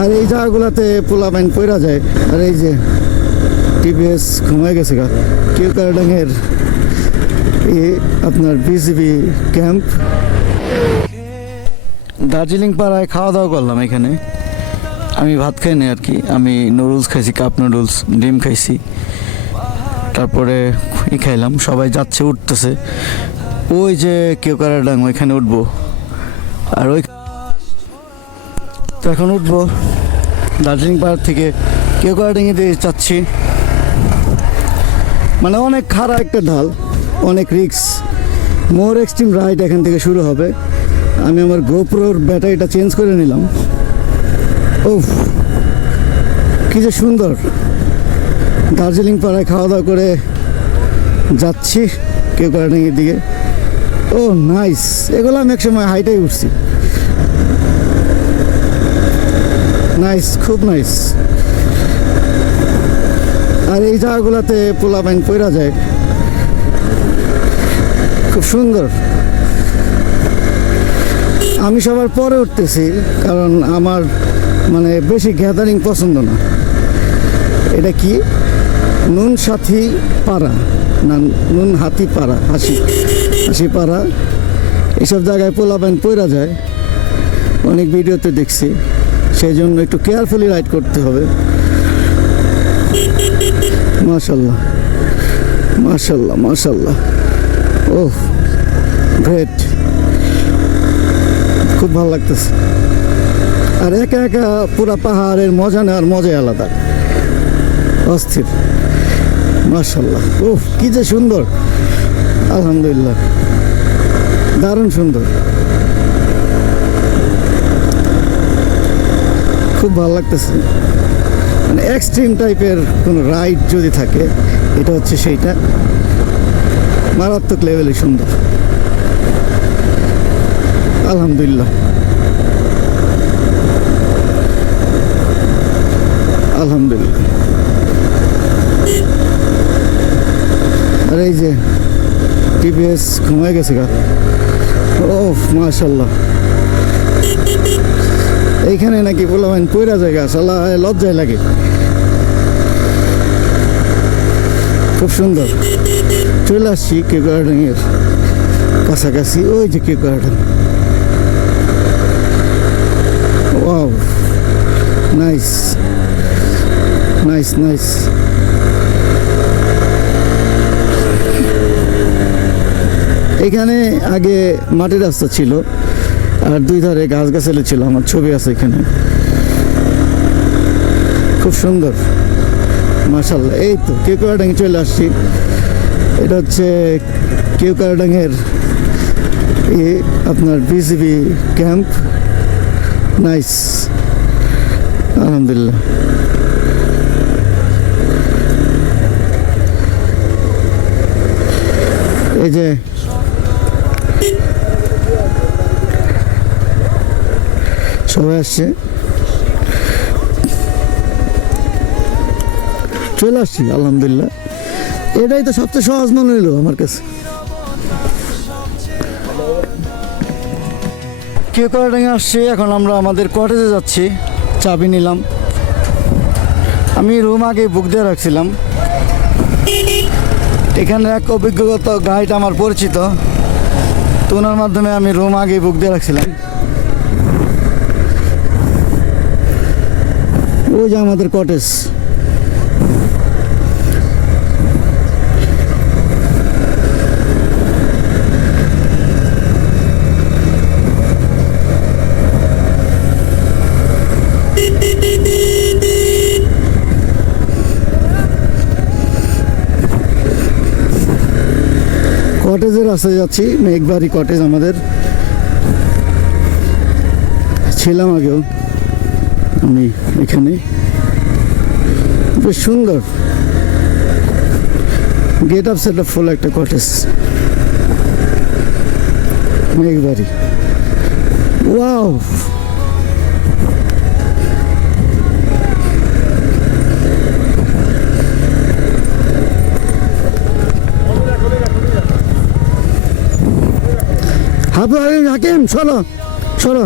আর এই জায়গাগুলোতে পোলা পাইন পড়া যায়। আর এই যে টিপিএস ঘুমায় গেছে গা। কেউ কারডাঙ্গের আপনার বিসিবি ক্যাম্প। দার্জিলিং পাড়ায় খাওয়া দাওয়া করলাম এখানে। আমি ভাত খাই খাইনি আর কি আমি নুডলস খাইছি, কাপ নুডলস, ডিম খাইছি। তারপরে ই খাইলাম, সবাই যাচ্ছে, উঠতেছে। ওই যে কেউ কারাডাং ওইখানে উঠবো। আর ওই তো এখন উঠবো দার্জিলিং পাহাড় থেকে। কেউ দিয়ে যাচ্ছি মানে অনেক খারাপ একটা ঢাল, অনেক রিক্স মোর এক্সট্রিম রাইড এখান থেকে শুরু হবে। আমি আমার গোপ্রোর ব্যাটারিটা চেঞ্জ করে নিলাম। ওফ কি যে সুন্দর। দার্জিলিং পাড়ায় খাওয়া দাওয়া করে যাচ্ছি, কেউ কারাডাঙ্গির দিকে ও, নাইস। এগুলো আমি এক সময় হাইটাই উঠছি। নাইস খুব নাইস আর এই জায়গাগুলোতে পোলা পাইন পড়া যায়। খুব সুন্দর। আমি সবার পরে উঠতেছি, কারণ আমার মানে বেশি গ্যাদারিং পছন্দ না। এটা কি? নুন সাথী পাড়া, না নুন হাতি পাড়া হাসি হাসি পাড়া এসব জায়গায় পোলাপাইন পড়া যায়। অনেক ভিডিওতে দেখছি। সেই জন্য একটু কেয়ারফুলি রাইড করতে হবে। মাশাল্লাহ মাশাল্লাহ মাশাল্লাহ ও গ্রেট খুব ভালো লাগতেছে। আর একা একা পুরা পাহাড়ের মজা নেওয়ার মজাই আলাদা। অস্থির। মাশাল্লাহ ও কি যে সুন্দর। আলহামদুলিল্লাহ। দারুণ সুন্দর। খুব ভালো লাগতেছে। মানে এক্সট্রিম টাইপের কোনো রাইড যদি থাকে, এটা হচ্ছে সেইটা। মারাত্মক লেভেলে সুন্দর। আলহামদুলিল্লাহ। আলহামদুলিল্লাহ। আর এই যে টিপিএস ঘুমায় গেছে গা। ও মাশাল্লাহ এইখানে নাকি বললাম পয়রা জায়গা সালা লজ্জায় লাগে। খুব সুন্দর। চলে আসছি কে গার্ডেনের কাছাকাছি, ওই যে K garden. Wow, nice nice nice. এখানে আগে মাটির রাস্তা ছিল। আর দুই ধারে গাছ গাছালি ছিল, আমার ছবি আছে এখানে। খুব সুন্দর মার্শাল্লাহ এই তো, কেউ কেউকারাডাঙ্গে চলে আসছি। এটা হচ্ছে কেউ কেউকারাডাঙ্গের আপনার বিসিবি ক্যাম্প। নাইস, আলহামদুলিল্লাহ। এই যে সবাই আসছে। চলে আসছি, আলহামদুলিল্লাহ। এটাই তো সবচেয়ে সহজ মনে হলো আমার কাছে। কেউ করাডাঙ্গে আসছি, এখন আমরা আমাদের কটেজে যাচ্ছি। চাবি নিলাম। আমি রুম আগে বুক দিয়ে রাখছিলাম। এখানে এক অভিজ্ঞত গাইড আমার পরিচিত। তো ওনার মাধ্যমে আমি রুম আগে বুক দিয়ে রাখছিলাম। ওই যে আমাদের কটেজ কটেজের রাস্তায় যাচ্ছি মেঘবাড়ি কটেজ আমাদের। ছিলাম আগেও। আমি এখানে। বেশ সুন্দর। Get up set up full একটা কটেজ মেঘবাড়ি ওয়াও হাকিম, চলো চলো।